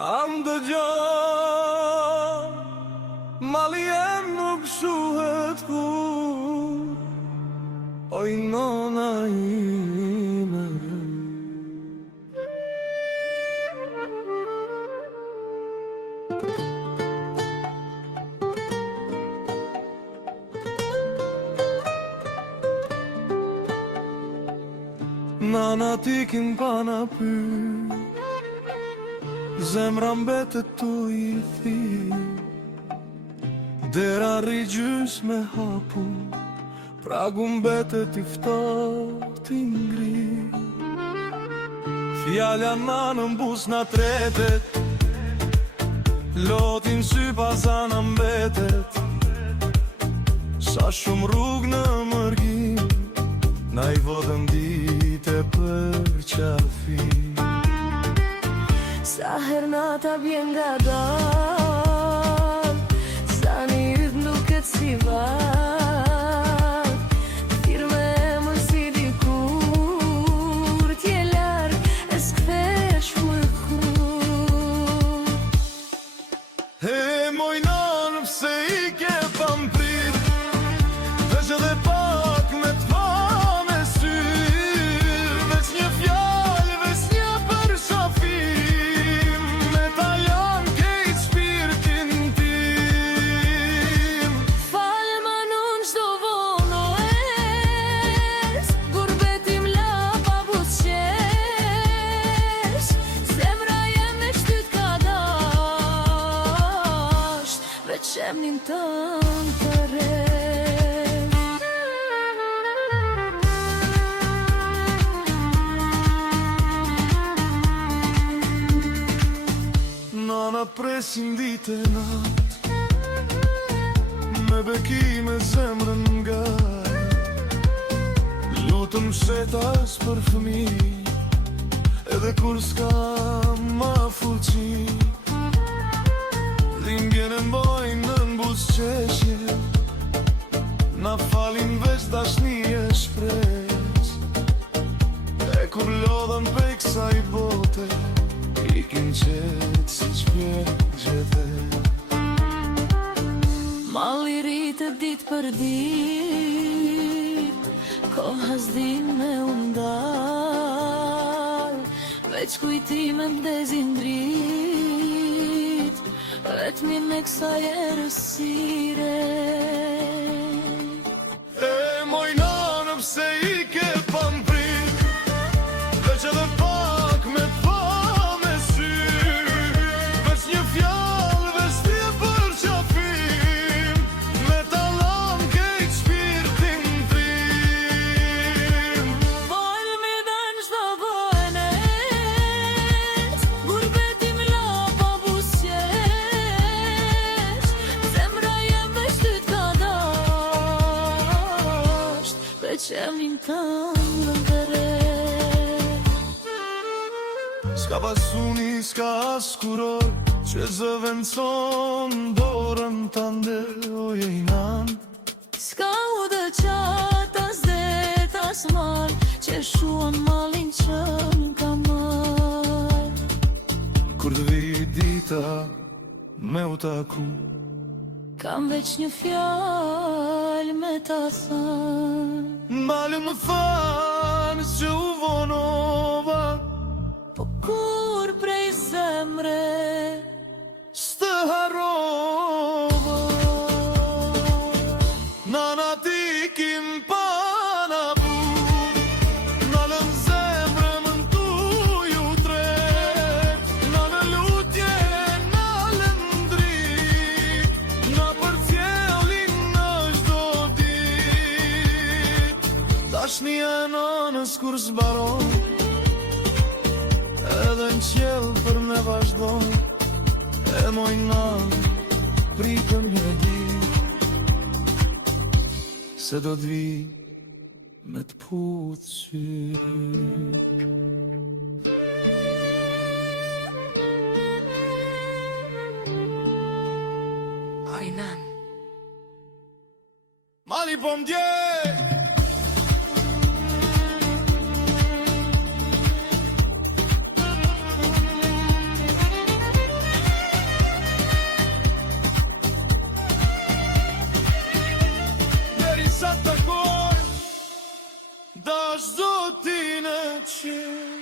Am dëgjon, mali em nuk shuhet kur, oj nona ime. Nana t'ikin pa na pyet, zemra mbetet tu i thi, dera rri gjys me hapu, pragu mbetet i ftoht i ngri. Fjalla nanën bus na tretet, lotin sy pazana mbetet, sa shumë rrug në mërgim, na i vodëm dite për qafi. Sa her nata bjen nga dal, sa një yt nuket si val, firme emër si dikur, t'je larg e s'kthesh më kur. E moj nanë pse i ke pa m'prit, veç edhe pak me t'pa me sy, veç një fjallë, veç një përshafim, me ta janë kejt shpirtin tim. Falë ma nun qdo vono es, gurbetim la pa busqesh, zemra jem me shtyt ka dasht, veç emnin tën të resh. Nana presin dite nat, me bekime zemrën nga, lutëm shetas për fëmi, edhe kur s'ka ma fuqi. Dhimbjen e mbojnë në mbusqeshje, na falin veç dashni e shpres, e kur lodhën pej kësaj bote, ikin qetë si qpjegjete. Malli rritet dit për dit, koha s'din me undal, veç kujtime m'dezin drit, vetmi me kësaj erësire. E moj nanë pse i ke pa m'prit, veç edhe pak me t'pa me sy, veç një fjallë, veç t'je për qafim, me ta lam kejt shpirtin tim. Falë mi dën qdo vojnes, gurbetim la pa busqesh, zemra jem me shtyt ka dasht, veç emnin tënë të resh. S'ka pasuni, s'ka askuror, që zëvendëson dorën tande, oje i nan. S'ka u dë qatë as det as mal, që shuan malin që m'ka mal. Kur të vi dita me u taku, Kam veç një fjallë me ta thënë, mbale më thanë që u vonova, po kur prej zemre s'të harrova. Nana ti kim pa na bu, na lëm zemrën tu ju tret, na në lutje, na lëm drit, na përcjellin në çdo dit. Dashnia e nanës kur s'baron, edhe në qjell për me vazhdon, e moj nanë pritëm një dit, se do t'vi me t'puth sy. Hojnan. Mali po m'djej, është zotin e qelë.